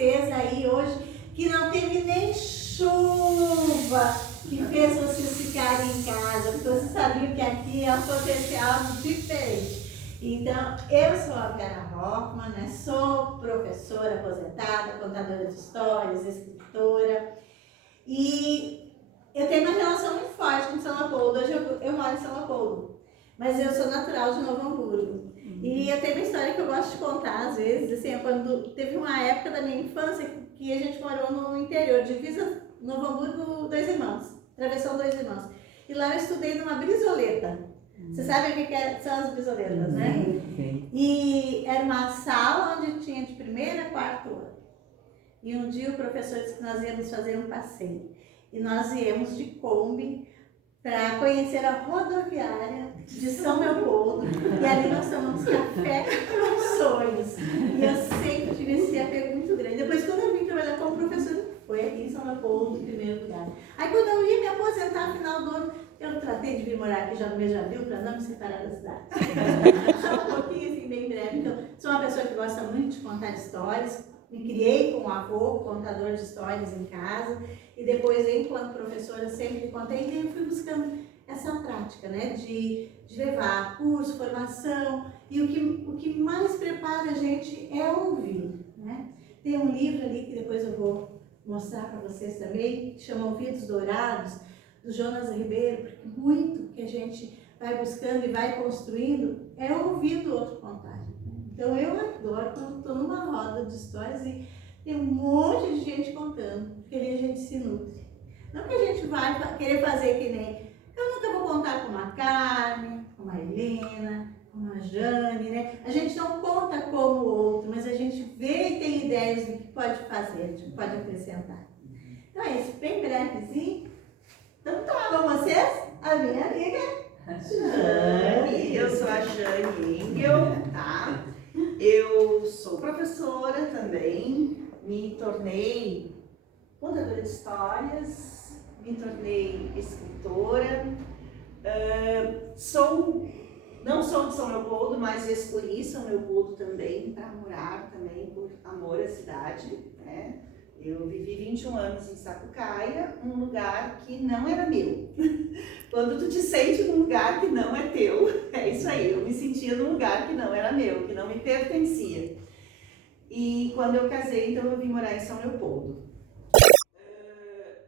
vocês aí hoje, que não teve nem chuva que fez vocês ficarem em casa, porque vocês sabiam que aqui é um potencial diferente. Então, eu sou a Vera Hoffmann, né? Sou professora aposentada, contadora de histórias, escritora, e eu tenho uma relação muito forte com São Leopoldo. Hoje eu moro em São Leopoldo, mas eu sou natural de Novo Hamburgo. E eu tenho uma história que eu gosto de contar às vezes, assim, quando teve uma época da minha infância que a gente morou no interior, divisa Novo Hamburgo, Dois Irmãos, travessão Dois Irmãos. E lá eu estudei numa brisoleta. Você sabe o que são as brisoletas, né? E era uma sala onde tinha de primeiro a quarto ano. E um dia o professor disse que nós íamos fazer um passeio. E nós íamos de Kombi para conhecer a rodoviária de São Leopoldo. E ali nós tomamos café com sonhos. E eu sempre tive esse apego muito grande. Depois, quando eu vim trabalhar como professora, foi aqui em São Leopoldo, em primeiro lugar. Aí, quando eu ia me aposentar no final do ano, eu tratei de vir morar aqui já no mês de abril para não me separar da cidade. Só um pouquinho, assim, bem breve. Então, sou uma pessoa que gosta muito de contar histórias. Me criei com um avô, contador de histórias em casa. E depois, enquanto professora, sempre contei. E eu fui buscando essa prática, né? De levar curso, formação. E o que mais prepara a gente é ouvir, né? Tem um livro ali que depois eu vou mostrar para vocês também, que chama Ouvidos Dourados, do Jonas Ribeiro, porque muito que a gente vai buscando e vai construindo é ouvir do outro contar. Então eu adoro quando estou numa roda de histórias e tem um monte de gente contando, porque ali a gente se nutre. Não que a gente vai querer fazer que nem... Eu nunca vou contar com uma Carmen, com uma Helena, com uma Jane, né? A gente não conta como o outro, mas a gente vê e tem ideias do que pode fazer, do que pode acrescentar. Então é isso, bem brevezinho. Então tá, com vocês, a minha amiga Jane. Eu sou a Jane Engel, tá? Eu sou professora também, me tornei contadora de histórias, me tornei escritora, não sou de São Leopoldo, mas escolhi São Leopoldo também para morar também por amor à cidade, né? Eu vivi 21 anos em Sapucaia, um lugar que não era meu. Quando tu te sente num lugar que não é teu, é isso aí, eu me sentia num lugar que não era meu, que não me pertencia. E quando eu casei, então eu vim morar em São Leopoldo.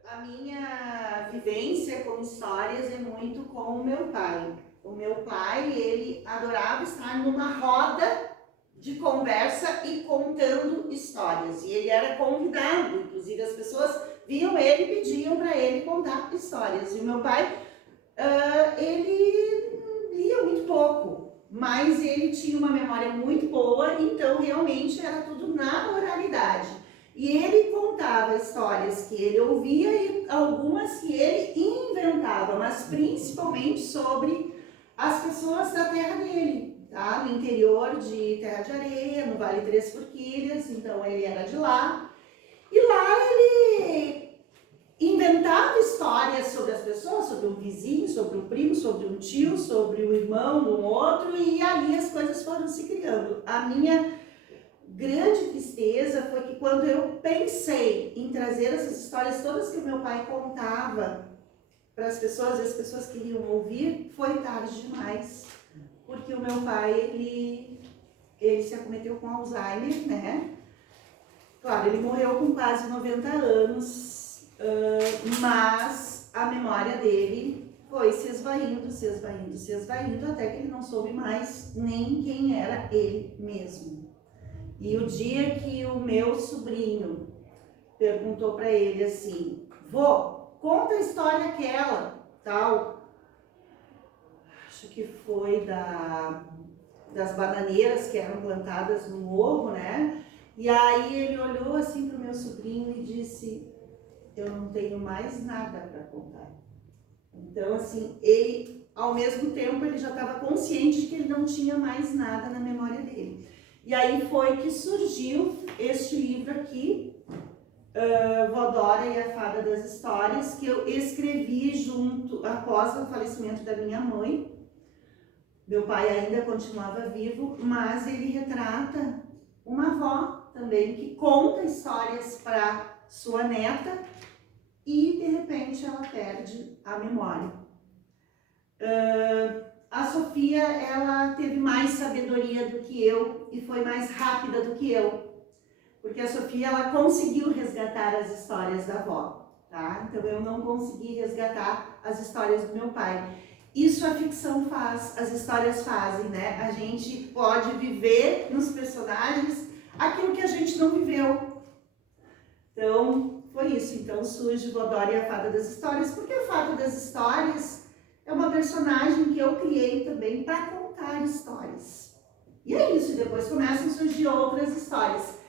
A minha vivência com histórias é muito com o meu pai. O meu pai, ele adorava estar numa roda de conversa e contando histórias. E ele era convidado, inclusive as pessoas viam ele e pediam para ele contar histórias. E o meu pai, ele lia muito pouco, mas ele tinha uma memória muito boa, então realmente era tudo na oralidade. E ele contava histórias que ele ouvia e algumas que ele inventava, mas principalmente sobre as pessoas da terra dele. Tá? No interior de Terra de Areia, no Vale Três Forquilhas, então ele era de lá. E lá ele inventava histórias sobre as pessoas, sobre o vizinho, sobre o primo, sobre um tio, sobre o irmão de um outro, e ali as coisas foram se criando. A minha grande tristeza foi que quando eu pensei em trazer essas histórias todas que o meu pai contava para as pessoas, e as pessoas queriam ouvir, foi tarde demais. Porque o meu pai, ele se acometeu com Alzheimer, né? Claro, ele morreu com quase 90 anos, mas a memória dele foi se esvaindo, se esvaindo, se esvaindo, até que ele não soube mais nem quem era ele mesmo. E o dia que o meu sobrinho perguntou para ele assim, vô, conta a história aquela, tal, acho que foi das bananeiras que eram plantadas no morro, né? E aí ele olhou assim para o meu sobrinho e disse, eu não tenho mais nada para contar. Então, assim, ele, ao mesmo tempo, ele já estava consciente de que ele não tinha mais nada na memória dele. E aí foi que surgiu este livro aqui, Vó Dora e a Fada das Histórias, que eu escrevi junto, após o falecimento da minha mãe. Meu pai ainda continuava vivo, mas ele retrata uma avó também que conta histórias para sua neta e de repente ela perde a memória. A Sofia, ela teve mais sabedoria do que eu e foi mais rápida do que eu, porque a Sofia, ela conseguiu resgatar as histórias da avó, tá? Então eu não consegui resgatar as histórias do meu pai. Isso a ficção faz, as histórias fazem, né? A gente pode viver nos personagens aquilo que a gente não viveu. Então, foi isso. Então surge Glória, a Fada das Histórias, porque a Fada das Histórias é uma personagem que eu criei também para contar histórias. E é isso, depois começam a surgir outras histórias.